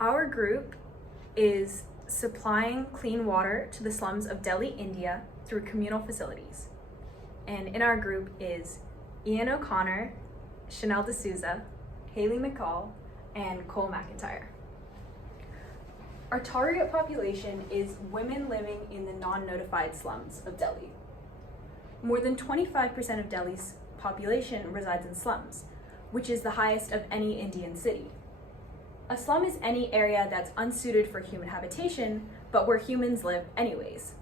Our group is supplying clean water to the slums of Delhi, India through communal facilities. And in our group is Ian O'Connor, Chanel D'Souza, Haley McCall, and Cole McIntyre. Our target population is women living in the non-notified slums of Delhi. More than 25% of Delhi's population resides in slums, which is the highest of any Indian city. A slum is any area that's unsuited for human habitation, but where humans live anyways.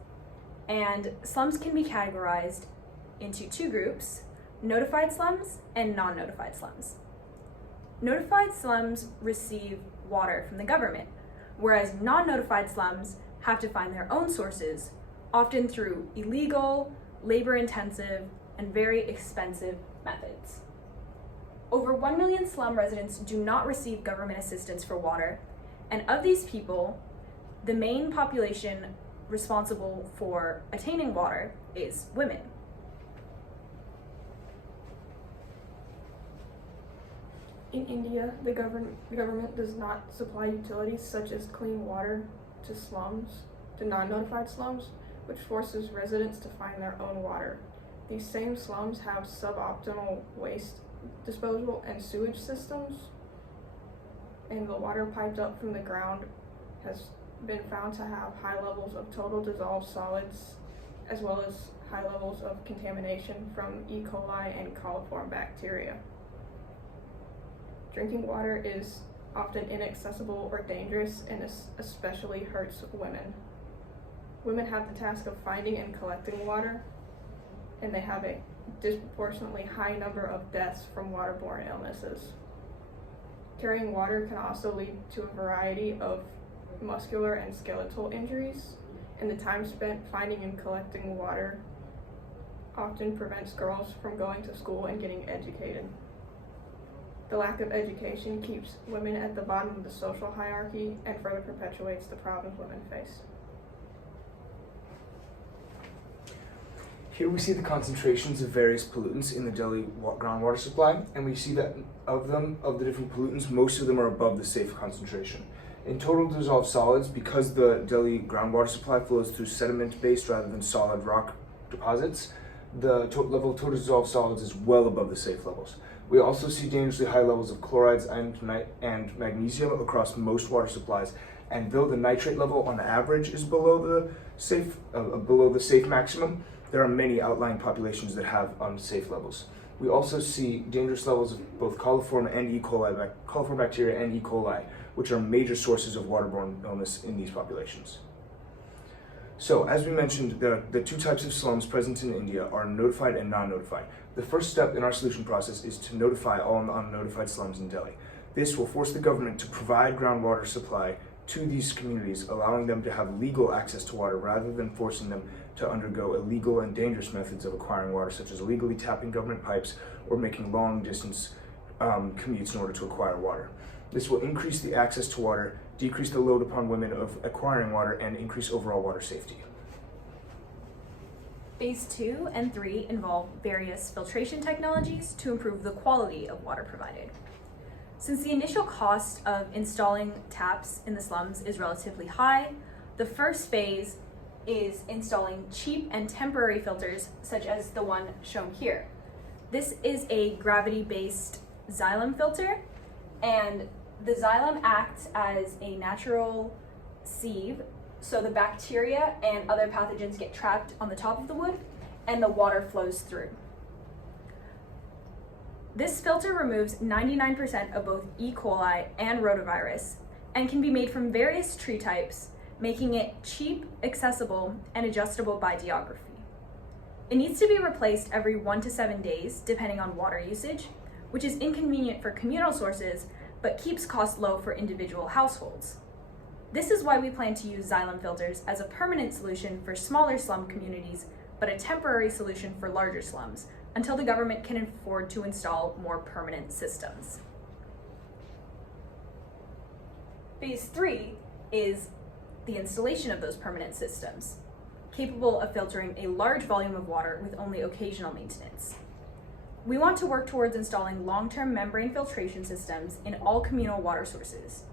And slums can be categorized into two groups: notified slums and non-notified slums. Notified slums receive water from the government, whereas non-notified slums have to find their own sources, often through illegal, labor-intensive, and very expensive methods. Over 1 million slum residents do not receive government assistance for water, and of these people, the main population responsible for attaining water is women. In India, the government does not supply utilities such as clean water to non-notified slums, which forces residents to find their own water. These same slums have suboptimal waste disposal and sewage systems, and the water piped up from the ground has been found to have high levels of total dissolved solids, as well as high levels of contamination from E. coli and coliform bacteria. Drinking water is often inaccessible or dangerous, and this especially hurts women. Women have the task of finding and collecting water, and they have a disproportionately high number of deaths from waterborne illnesses. Carrying water can also lead to a variety of muscular and skeletal injuries, and the time spent finding and collecting water often prevents girls from going to school and getting educated. The lack of education keeps women at the bottom of the social hierarchy and further perpetuates the problems women face. Here we see the concentrations of various pollutants in the Delhi groundwater supply, and we see that of the different pollutants, most of them are above the safe concentration. In total dissolved solids, because the Delhi groundwater supply flows through sediment-based rather than solid rock deposits, the level of total dissolved solids is well above the safe levels. We also see dangerously high levels of chlorides and magnesium across most water supplies, and though the nitrate level on average is below the safe maximum, there are many outlying populations that have unsafe levels. We also see dangerous levels of both coliform bacteria and E. coli, which are major sources of waterborne illness in these populations. So, as we mentioned, the two types of slums present in India are notified and non-notified. The first step in our solution process is to notify all unnotified slums in Delhi. This will force the government to provide groundwater supply to these communities, allowing them to have legal access to water rather than forcing them to undergo illegal and dangerous methods of acquiring water, such as illegally tapping government pipes or making long-distance commutes in order to acquire water. This will increase the access to water, decrease the load upon women of acquiring water, and increase overall water safety. Phase 2 and 3 involve various filtration technologies to improve the quality of water provided. Since the initial cost of installing taps in the slums is relatively high, the first phase is installing cheap and temporary filters such as the one shown here. This is a gravity-based xylem filter, and the xylem acts as a natural sieve, so the bacteria and other pathogens get trapped on the top of the wood and the water flows through. This filter removes 99% of both E. coli and rotavirus and can be made from various tree types, making it cheap, accessible, and adjustable by geography. It needs to be replaced every 1 to 7 days, depending on water usage, which is inconvenient for communal sources, but keeps costs low for individual households. This is why we plan to use xylem filters as a permanent solution for smaller slum communities, but a temporary solution for larger slums, until the government can afford to install more permanent systems. Phase 3 is the installation of those permanent systems, capable of filtering a large volume of water with only occasional maintenance. We want to work towards installing long-term membrane filtration systems in all communal water sources.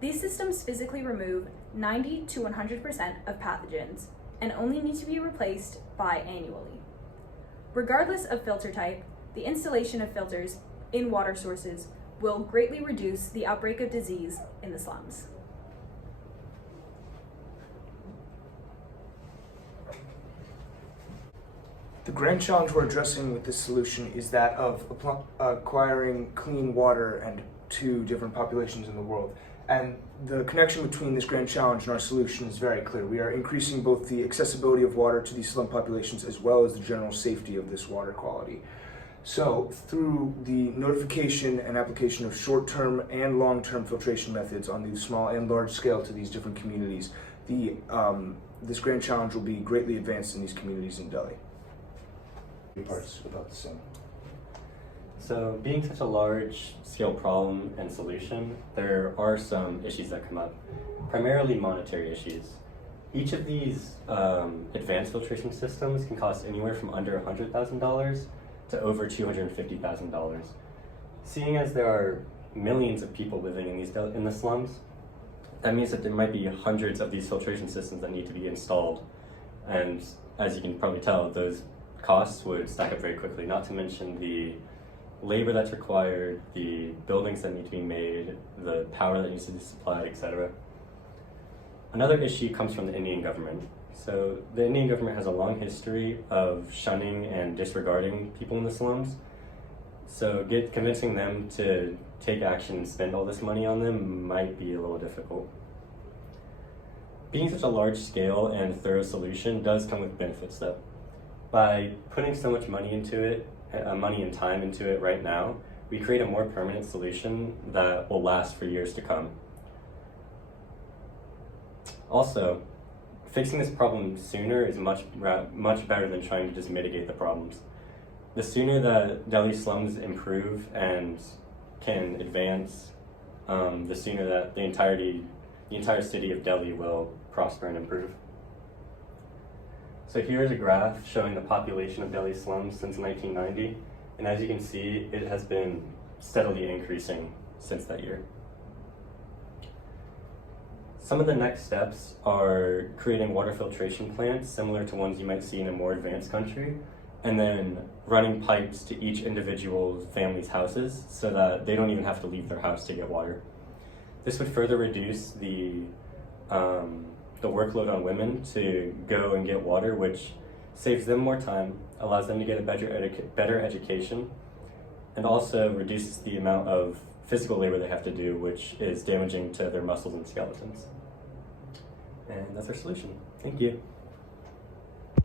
These systems physically remove 90 to 100% of pathogens and only need to be replaced biannually. Regardless of filter type, the installation of filters in water sources will greatly reduce the outbreak of disease in the slums. The grand challenge we're addressing with this solution is that of acquiring clean water and to different populations in the world. And the connection between this grand challenge and our solution is very clear. We are increasing both the accessibility of water to these slum populations as well as the general safety of this water quality. So through the notification and application of short-term and long-term filtration methods on the small and large scale to these different communities, this grand challenge will be greatly advanced in these communities in Delhi. Parts about the same. So being such a large scale problem and solution, there are some issues that come up, primarily monetary issues. Each of these advanced filtration systems can cost anywhere from under $100,000 to over $250,000. Seeing as there are millions of people living in the slums, that means that there might be hundreds of these filtration systems that need to be installed. And as you can probably tell, those costs would stack up very quickly, not to mention the labor that's required, the buildings that need to be made, the power that needs to be supplied, etc. Another issue comes from the Indian government. So the Indian government has a long history of shunning and disregarding people in the slums. So convincing them to take action and spend all this money on them might be a little difficult. Being such a large scale and thorough solution does come with benefits though. By putting so much money into it, money and time into it right now, we create a more permanent solution that will last for years to come. Also, fixing this problem sooner is much better than trying to just mitigate the problems. The sooner that Delhi slums improve and can advance, the sooner that the entire city of Delhi will prosper and improve. So here is a graph showing the population of Delhi slums since 1990, and as you can see, it has been steadily increasing since that year. Some of the next steps are creating water filtration plants similar to ones you might see in a more advanced country, and then running pipes to each individual family's houses so that they don't even have to leave their house to get water. This would further reduce the workload on women to go and get water, which saves them more time, allows them to get a better education, and also reduces the amount of physical labor they have to do, which is damaging to their muscles and skeletons. And that's our solution. Thank you.